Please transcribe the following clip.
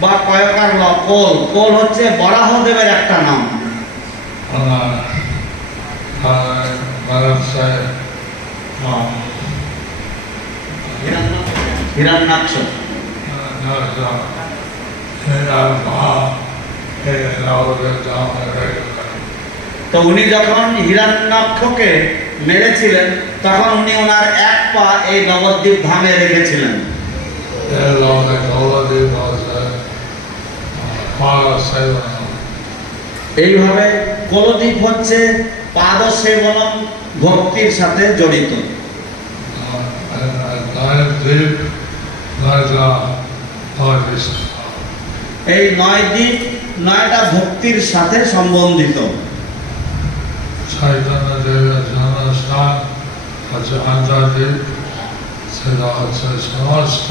বা কয়কার ল কোল। কোল হচ্ছে বরাহদেবের একটা নাম। হিরণ্যাক্ষ। তো উনি যখন হিরণ্যাক্ষকে মেরেছিলেন তখন উনি ওনার এক পা এই নবদ্বীপ ধামে রেখেছিলেন। এইভাবে কোলদ্বীপ হচ্ছে পাদ সেবন ভক্তির সাথে জড়িত। এই 9 দ্বীপ 9টা ভক্তির সাথে সম্বন্ধিত। চৈতন্য দেবের জন্মস্থান হচ্ছে আন্তর্দ্বীপ, সেটা হচ্ছে সমস্ত